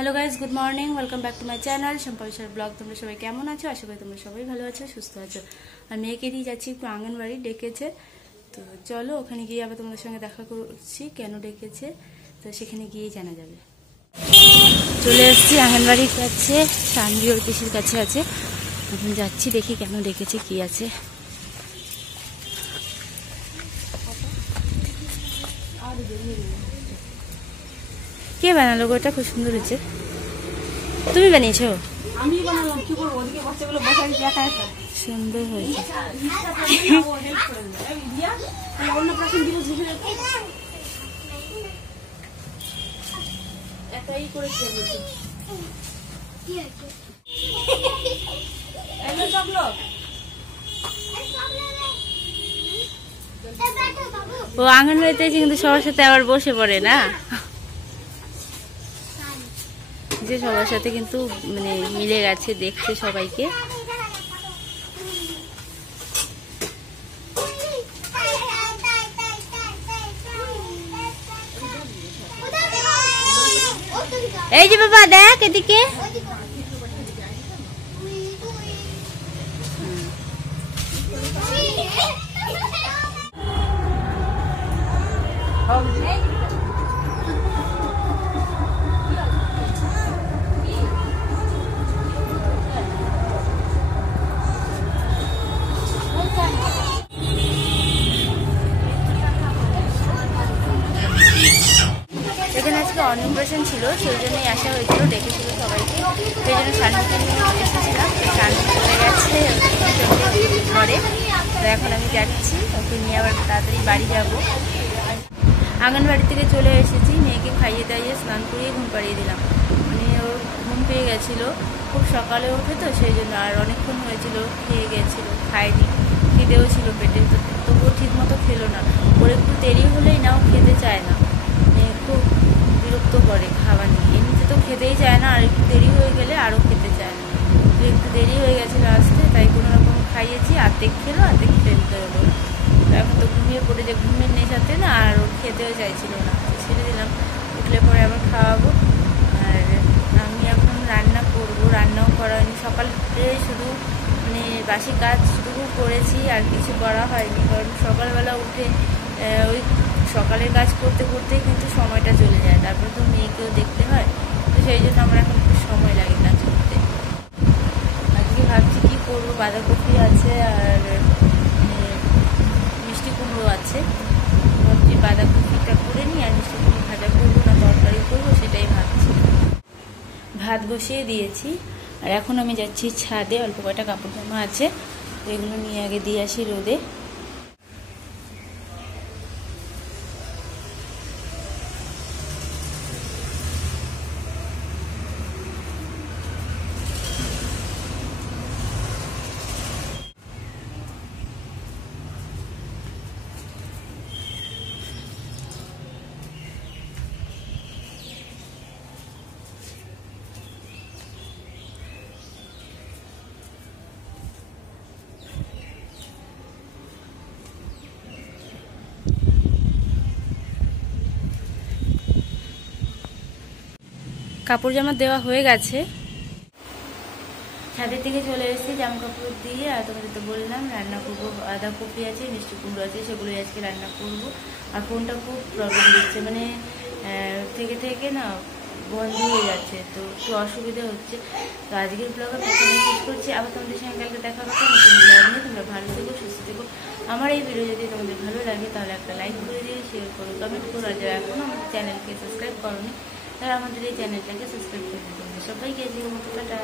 Hello guys, good morning, welcome back to my channel সম্পর্কের blog. তোমরা সবাই কেমন আছো? আশা করি তোমরা সবাই ভালো আছো, সুস্থ আছো। আর মেয়েকে দিয়ে যাচ্ছি একটু আঙ্গনবাড়ি, ডেকেছে। তো চলো ওখানে গিয়ে আবার তোমাদের সঙ্গে দেখা করছি, কেন ডেকেছে তো সেখানে গিয়ে জানা যাবে। চলে এসেছি আঙ্গনবাড়ির কাছে, সানভি ওর পিসির কাছে আছে। এখন যাচ্ছি, দেখি কেন ডেকেছে, কি আছে। কে বানালো গোটা? খুব সুন্দর হয়েছে। তুমি বানিয়েছো? আমি বানালাম, কি করবো? ওদিকে বাচ্চাগুলো বসাই একা একা। সুন্দর হয়েছে। অন্নপ্রাশন দিবস একাই করেছে। ও আঙ্গনবাড়িতে এসে কিন্তু সবার সাথে আবার বসে পড়ে না, যে সবার সাথে কিন্তু মানে মিলে গেছে, দেখছে সবাইকে। এই যে বাবা দেখ এদিকে, এখানে আজকে অন্নপ্রাশন ছিল, সেই জন্যই আসা হয়েছিল, ডেকেছিল সবাইকে। সেই জন্য সানভিকে নিয়ে এসেছিলাম। সানভি চলে গেছে ঘরে, তো এখন আমি যাচ্ছি, ওকে নিয়ে আবার তাড়াতাড়ি বাড়ি যাব। আঙ্গনবাড়ি থেকে চলে এসেছি, মেয়েকে খাইয়ে দাইয়ে স্নান করিয়ে ঘুম পাড়িয়ে দিলাম। মানে ওর ঘুম পেয়ে গেছিলো, খুব সকালে ওঠে তো সেই জন্য, আর অনেকক্ষণ হয়েছিল খেয়ে গেছিলো, খায়নি, খিদেও ছিল পেটে, তো তবুও ঠিক মতো খেলো না। ওর একটু দেরি হলেই না ও খেতে চায় না, খুব বিরক্ত করে খাবার নিয়ে। এমনিতে তো খেতেই চায় না, আর একটু দেরি হয়ে গেলে আরও খেতে চায় না। তো একটু দেরি হয়ে গেছিলো আসতে, তাই কোনো রকম খাইয়েছি, অর্ধেক খেলো, অর্ধেক ফেলতে হলো। তো এখন তো ঘুমিয়ে পড়ে, যে ঘুমের নেশাতে না আর ও খেতেও চাইছিল না, ছেড়ে দিলাম। উঠলে পরে আবার খাওয়াবো। আর আমি এখন রান্না করবো, রান্নাও করা হয়নি। সকালে শুধু মানে বাসি কাজ শুধু করেছি, আর কিছু করা হয়নি, কারণ সকালবেলা উঠে ওই সকালের কাজ করতে করতেই কিন্তু সময়টা চলে যায়, তারপরে তো মেয়েকেও দেখতে হয়, তো সেই জন্য আমার এখন একটু সময় লাগে কাজ করতে। আজকে ভাবছি কি করবো, বাঁধাকপি আছে আর মিষ্টি কুমড়ো আছে। ভাবছি বাঁধাকপিটা করে নিই, আর মিষ্টি কুমড়ো ভাজা করবো না তরকারি করবো, সেটাই ভাবছি। ভাত বসিয়ে দিয়েছি, আর এখন আমি যাচ্ছি ছাদে। অল্প কয়টা কাপড় জামা আছে, তো এগুলো নিয়ে আগে দিয়ে আসি রোদে। কাপড় জামা দেওয়া হয়ে গেছে, ছাদের থেকে চলে এসেছি জামা কাপড় দিয়ে। আর তোমাদের তো বললাম রান্না করবো, বাঁধাকপি আছে, মিষ্টি কুমড়ো আছে, সেগুলোই আজকে রান্না করব। আর ফোনটা খুব প্রবলেম দিচ্ছে, মানে থেকে থেকে না বন্ধ হয়ে যাচ্ছে, তো একটু অসুবিধা হচ্ছে। তো আজকের ব্লগ আমি এখানে শেষ করছি, আবার তোমাদের সঙ্গে কালকে দেখা হবে নতুন ব্লগ নিয়ে। তোমরা ভালো থেকো, সুস্থ থেকো। আমার এই ভিডিও যদি তোমাদের ভালো লাগে তাহলে একটা লাইক করে দিও, শেয়ার করো, কমেন্ট করো। আর যারা এখনও আমার চ্যানেলকে সাবস্ক্রাইব করোনি তারা আমাদের এই চ্যানেলটাকে সাবস্ক্রাইব করে দিও। সবাইকে জীবন মতো টাটা।